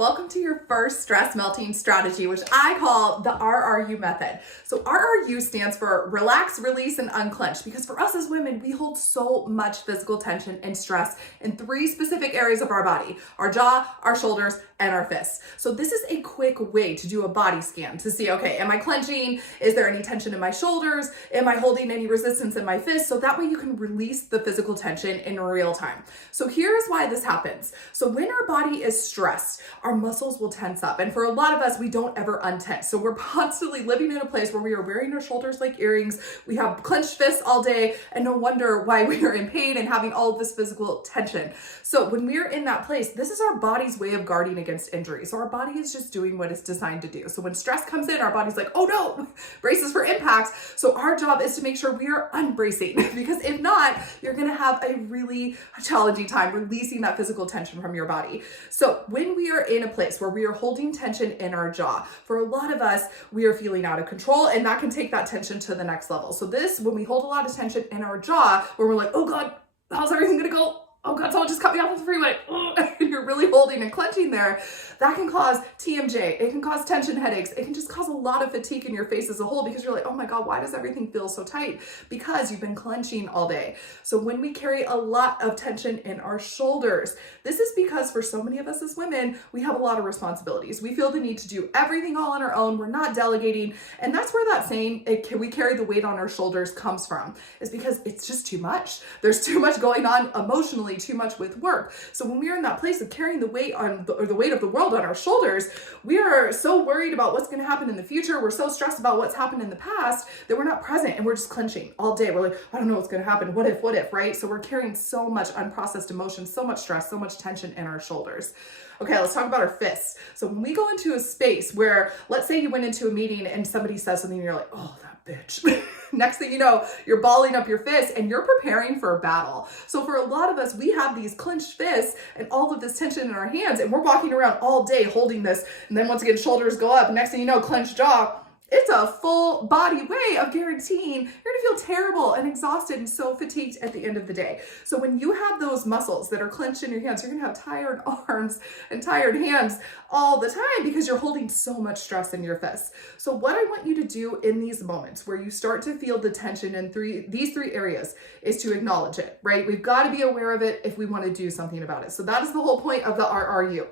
Welcome to your first stress melting strategy, which I call the RRU method. So RRU stands for relax, release, and unclench, because for us as women, we hold so much physical tension and stress in three specific areas of our body: our jaw, our shoulders, and our fists. So this is a quick way to do a body scan to see, okay, am I clenching? Is there any tension in my shoulders? Am I holding any resistance in my fists? So that way you can release the physical tension in real time. So here's why this happens. So when our body is stressed, our muscles will tense up. And for a lot of us, we don't ever untense. So we're constantly living in a place where we are wearing our shoulders like earrings. We have clenched fists all day, and no wonder why we are in pain and having all of this physical tension. So when we're in that place, this is our body's way of guarding against injury. So our body is just doing what it's designed to do. So when stress comes in, our body's like, oh no, braces for impact. So our job is to make sure we are unbracing, because if not, you're going to have a really challenging time releasing that physical tension from your body. So when we are in a place where we are holding tension in our jaw, for a lot of us, we are feeling out of control, and that can take that tension to the next level. So when we hold a lot of tension in our jaw, where we're like, oh God, how's everything going to go? Oh God, someone just cut me off the freeway. And you're really holding and clenching there. That can cause TMJ. It can cause tension headaches. It can just cause a lot of fatigue in your face as a whole, because you're like, oh my God, why does everything feel so tight? Because you've been clenching all day. So when we carry a lot of tension in our shoulders, this is because for so many of us as women, we have a lot of responsibilities. We feel the need to do everything all on our own. We're not delegating. And that's where that saying, we carry the weight on our shoulders, comes from, is because it's just too much. There's too much going on emotionally, too much with work. So when we're in that place of carrying the weight the weight of the world on our shoulders, we are so worried about what's going to happen in the future. We're so stressed about what's happened in the past that we're not present, and we're just clenching all day. We're like, I don't know what's going to happen. What if, right? So we're carrying so much unprocessed emotion, so much stress, so much tension in our shoulders. Okay, let's talk about our fists. So when we go into a space where, let's say you went into a meeting and somebody says something and you're like, oh, that bitch. Next thing you know, you're balling up your fists and you're preparing for a battle. So for a lot of us, we have these clenched fists and all of this tension in our hands, and we're walking around all day holding this. And then once again, shoulders go up. Next thing you know, clenched jaw. It's a full body way of guaranteeing you're gonna feel terrible and exhausted and so fatigued at the end of the day. So when you have those muscles that are clenched in your hands, you're gonna have tired arms and tired hands all the time, because you're holding so much stress in your fists. So what I want you to do in these moments where you start to feel the tension in these three areas is to acknowledge it, right? We've got to be aware of it if we want to do something about it. So that is the whole point of the RRU.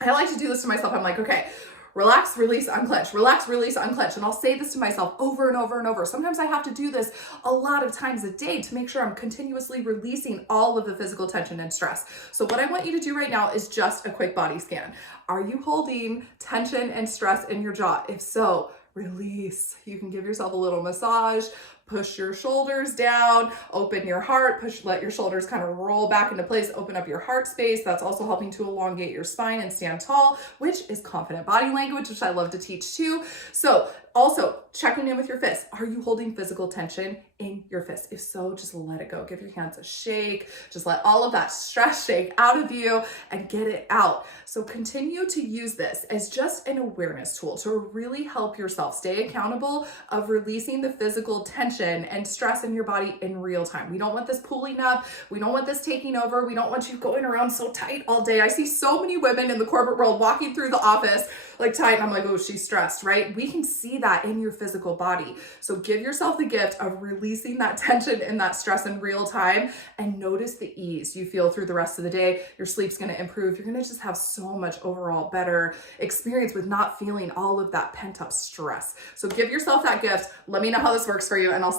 I like to do this to myself. I'm like, okay, relax, release, unclench, relax, release, unclench. And I'll say this to myself over and over and over. Sometimes I have to do this a lot of times a day to make sure I'm continuously releasing all of the physical tension and stress. So what I want you to do right now is just a quick body scan. Are you holding tension and stress in your jaw? If so, release. You can give yourself a little massage. Push your shoulders down, open your heart, let your shoulders kind of roll back into place, open up your heart space. That's also helping to elongate your spine and stand tall, which is confident body language, which I love to teach too. So also checking in with your fists. Are you holding physical tension in your fists? If so, just let it go. Give your hands a shake. Just let all of that stress shake out of you and get it out. So continue to use this as just an awareness tool to really help yourself stay accountable of releasing the physical tension and stress in your body in real time. We don't want this pooling up. We don't want this taking over. We don't want you going around so tight all day. I see so many women in the corporate world walking through the office like tight, and I'm like, oh, she's stressed, right? We can see that in your physical body. So give yourself the gift of releasing that tension and that stress in real time, and notice the ease you feel through the rest of the day. Your sleep's going to improve. You're going to just have so much overall better experience with not feeling all of that pent up stress. So give yourself that gift. Let me know how this works for you, and I'll